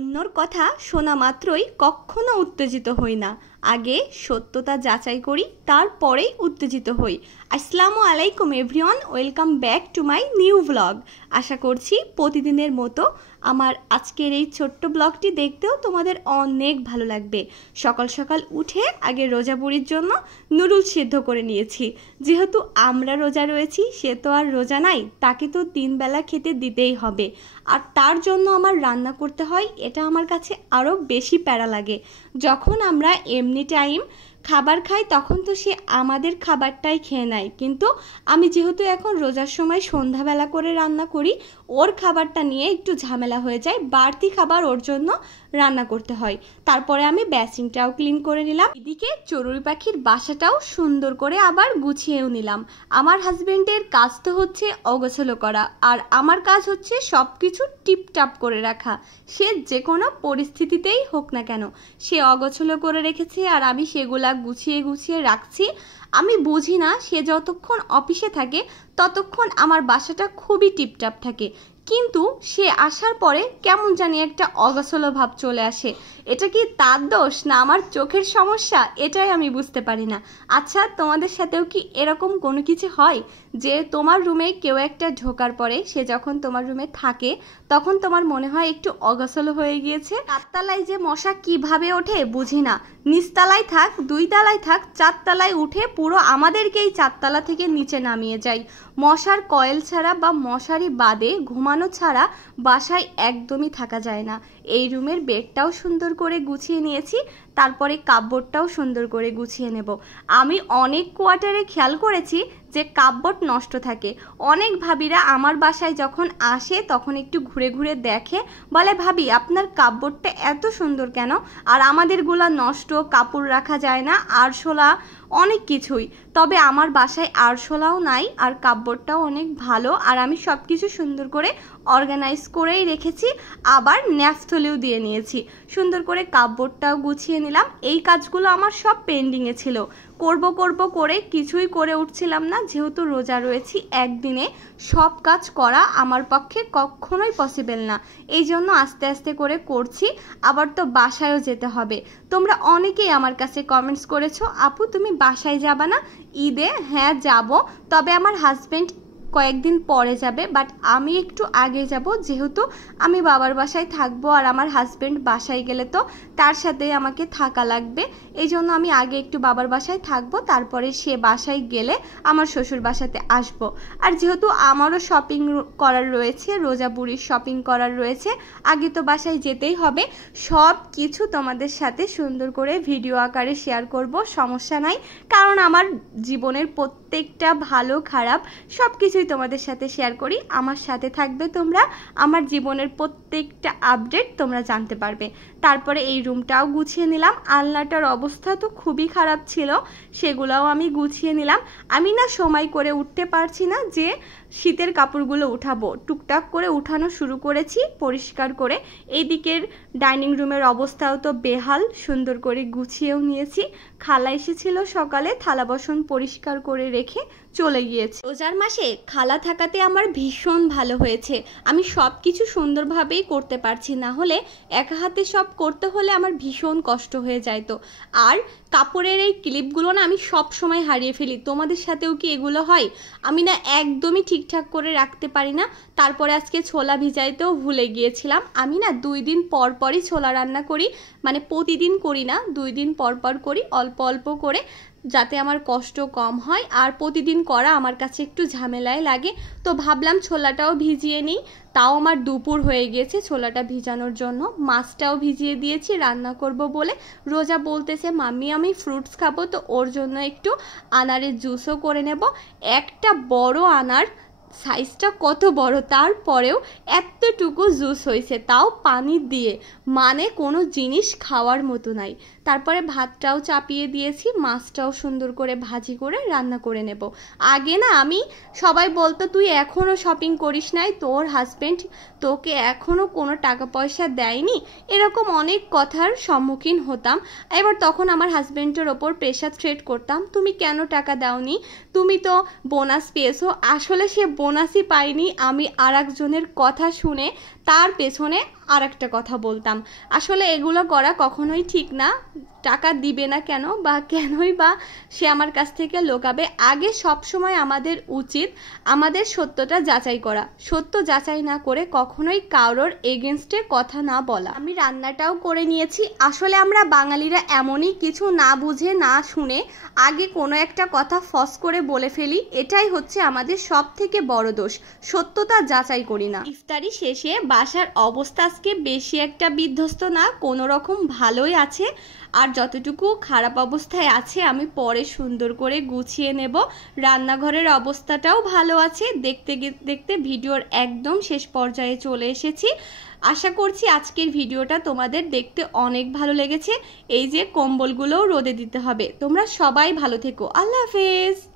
অন্যর কথা শোনা মাত্রই কখনো উত্তেজিত হই না, আগে সত্যতা যাচাই করি, তারপরেই উত্তেজিত হই। আসসালামু আলাইকুম everyone, welcome back to my new blog. আশা করছি প্রতিদিনের মতো আমার আজকের এই ছোট্ট ব্লগটি দেখতেও তোমাদের অনেক ভালো লাগবে। সকাল সকাল উঠে আগে রোজা বুড়ির জন্য নুডলস সিদ্ধ করে নিয়েছি। যেহেতু আমরা রোজা রয়েছি, সে তো আর রোজা নাই, তাকে তো 3 বেলা খেতে দিতেই হবে, আর তার জন্য আমার রান্না করতে হয়। এটা আমার কাছে আরও বেশি প্যারা লাগে। যখন আমরা এমনি টাইম খাবার খাই তখন তো সে আমাদের খাবারটাই খেয়ে নেয়, কিন্তু আমি যেহেতু এখন রোজার সময় সন্ধ্যাবেলা করে রান্না করি, ওর খাবারটা নিয়ে একটু ঝামেলা হয়ে যায়, বাড়তি খাবার ওর জন্য রান্না করতে হয়। তারপরে আমি বেসিনটাও ক্লিন করে নিলাম, এদিকে চড়ুই পাখির বাসাটাও সুন্দর করে আবার গুছিয়েও নিলাম। আমার হাজবেন্ডের কাজ তো হচ্ছে অগোছালো করা, আর আমার কাজ হচ্ছে সব কিছু টিপটাপ করে রাখা। সে যে কোনো পরিস্থিতিতেই হোক না কেন, সে অগোছালো করে রেখেছে আর আমি সেগুলা গুছিয়ে গুছিয়ে রাখছি। আমি বুঝি না, সে যতক্ষণ অফিসে থাকে ততক্ষণ আমার বাসাটা খুবই টিপটাপ থাকে, কিন্তু সে আসার পরে কেমন জানি একটা অগোছালো ভাব চলে আসে। এটা কি তার দোষ না আমার চোখের সমস্যা, এটাই আমি বুঝতে পারি না। আচ্ছা, তোমাদের সাথেও কি এরকম কোনো কিছু হয় যে তোমার রুমে কেউ একটা ঢোকার পরে সে যখন তোমার রুমে থাকে তখন তোমার মনে হয় একটু অগোছালো হয়ে গিয়েছে? 4 তলায় যে মশা কিভাবে ওঠে বুঝি না, নিচতলায় থাক, 2 তলায় থাক, 4 তলায় উঠে পুরো আমাদেরকেই 4 তলা থেকে নিচে নামিয়ে যায়। মশার কয়েল ছাড়া বা মশারি বাদে ঘুমানো ছাড়া বাসায় একদমই থাকা যায় না। এই রুমের বেডটাও সুন্দর করে গুছিয়ে নিয়েছি, তারপরে কাপবোর্ডটাও সুন্দর করে গুছিয়ে নেব। আমি অনেক কোয়ার্টারে খেয়াল করেছি যে কাপবোর্ড নষ্ট থাকে। অনেক ভাবিরা আমার বাসায় যখন আসে তখন একটু ঘুরে ঘুরে দেখে, বলে ভাবি আপনার কাপবোর্ডটা এত সুন্দর কেন, আর আমাদেরগুলা নষ্ট, কাপড় রাখা যায় না, আরশোলা, অনেক কিছুই। তবে আমার বাসায় আরশোলাও নাই, আর কাপবোর্ডটাও অনেক ভালো, আর আমি সব কিছু সুন্দর করে অর্গানাইজ করেই রেখেছি, আবার ন্যাপথলিও দিয়ে নিয়েছি। সুন্দর করে কাপবোর্ডটাও গুছিয়ে নিলাম। এই কাজগুলো আমার সব পেন্ডিংয়ে ছিল, করব করব করে কিছুই করে উঠছিলাম না। যেহেতু রোজা রয়েছি, একদিনে সব কাজ করা আমার পক্ষে কখনোই পসিবল না, এই জন্য আস্তে আস্তে করে করছি। আবার তো বাসায়ও যেতে হবে। তোমরা অনেকেই আমার কাছে কমেন্টস করেছো, আপু তুমি বাসায় যাবা না ঈদে? হ্যাঁ যাব, তবে আমার হাজবেন্ড কয়েকদিন পরে যাবে, বাট আমি একটু আগে যাব, যেহেতু আমি বাবার বাসায় থাকবো আর আমার হাজবেন্ড বাসায় গেলে তো তার সাথে আমাকে থাকা লাগবে। এই জন্য আমি আগে একটু বাবার বাসায় থাকবো, তারপরে সে বাসায় গেলে আমার শ্বশুর বাসাতে আসবো। আর যেহেতু আমারও শপিং করার রয়েছে, রোজা বুড়ির শপিং করার রয়েছে, আগে তো বাসায় যেতেই হবে। সব কিছু তোমাদের সাথে সুন্দর করে ভিডিও আকারে শেয়ার করব, সমস্যা নাই, কারণ আমার জীবনের প্রত্যেকটা ভালো খারাপ সব কিছুই তোমাদের সাথে শেয়ার করি। আমার সাথে থাকবে তোমরা, আমার জীবনের প্রত্যেকটা আপডেট তোমরা জানতে পারবে। তারপরে এই রুমটাও গুছিয়ে নিলাম। আলনাটার অবস্থা তো খুবই খারাপ ছিল, সেগুলোও আমি গুছিয়ে নিলাম। আমি না সময় করে উঠতে পারছি না যে শীতের কাপড়গুলো উঠাবো, টুকটাক করে উঠানো শুরু করেছি পরিষ্কার করে। এই দিকের ডাইনিং রুমের অবস্থাও তো বেহাল, সুন্দর করে গুছিয়েও নিয়েছি। খালা এসেছিল সকালে, থালা বাসন পরিষ্কার করে রেখে চলে গিয়েছে। রোজার মাসে খালা থাকাতে আমার ভীষণ ভালো হয়েছে, আমি সব কিছু সুন্দরভাবেই করতে পারছি, না হলে একা হাতে সব করতে হলে আমার ভীষণ কষ্ট হয়ে যায়। তো আর কাপড়ের এই ক্লিপগুলো না আমি সব সময় হারিয়ে ফেলি। তোমাদের সাথেও কি এগুলো হয়? আমি না একদমই ঠিকঠাক করে রাখতে পারি না। তারপরে আজকে ছোলা ভিজাইতেও ভুলে গিয়েছিলাম। আমি না 2 দিন পর পরই ছোলা রান্না করি, মানে প্রতিদিন করি না, 2 দিন পর পর করি, অল্প অল্প করে, যাতে আমার কষ্ট কম হয়। আর প্রতিদিন করা আমার কাছে একটু ঝামেলায় লাগে, তো ভাবলাম ছোলাটাও ভিজিয়ে নিই। তাও আমার দুপুর হয়ে গিয়েছে ছোলাটা ভিজানোর জন্য। মাছটাও ভিজিয়ে দিয়েছি রান্না করব বলে। রোজা বলতেছে মাম্মি আমি ফ্রুটস খাবো, তো ওর জন্য একটু আনারের জুসও করে নেব। একটা বড় আনার, সাইজটা কত বড়, তারপরেও এতটুকু জুস হয়েছে, তাও পানি দিয়ে, মানে কোনো জিনিস খাওয়ার মতো নাই। তারপরে ভাতটাও চাপিয়ে দিয়েছি, মাছটাও সুন্দর করে ভাজি করে রান্না করে নেব। আগে না আমি, সবাই বলতো তুই এখনও শপিং করিস নাই, তোর হাজবেন্ড তোকে এখনও কোনো টাকা পয়সা দেয়নি, এরকম অনেক কথার সম্মুখীন হতাম। এবার তখন আমার হাজবেন্ডের ওপর প্রেশার থ্রেট করতাম, তুমি কেন টাকা দাওনি, তুমি তো বোনাস পেয়েছো। আসলে সে বোনাসই পাইনি, আমি আর একজনের কথা শুনে তার পেছনে আর একটা কথা বলতাম। আসলে এগুলো করা কখনোই ঠিক না। টাকা দিবে না কেন বা কেনই বা সে আমার কাছ থেকে লোকাবে। আগে সব সময় আমাদের উচিত আমাদের সত্যটা যাচাই করা। সত্য যাচাই না করে কখনোই কারোর এগেনস্টে কথা না বলা। আমি রান্নাটাও করে নিয়েছি। আসলে আমরা বাঙালিরা এমনই, কিছু না বুঝে না শুনে আগে কোনো একটা কথা ফস করে বলে ফেলি। এটাই হচ্ছে আমাদের সব থেকে বড় দোষ, সত্যতা যাচাই করি না। ইফতারি শেষে বাসার অবস্থা আজকে বেশি একটা বিধ্বস্ত না, কোনো রকম ভালোই আছে। আর যতটুকু খারাপ অবস্থায় আছে আমি পরে সুন্দর করে গুছিয়ে নেব। রান্নাঘরের অবস্থাটাও ভালো আছে। দেখতে দেখতে ভিডিওর একদম শেষ পর্যায়ে চলে এসেছি। আশা করছি আজকের ভিডিওটা তোমাদের দেখতে অনেক ভালো লেগেছে। এই যে কম্বলগুলোও রোদে দিতে হবে। তোমরা সবাই ভালো থেকো। আল্লাহ হাফেজ।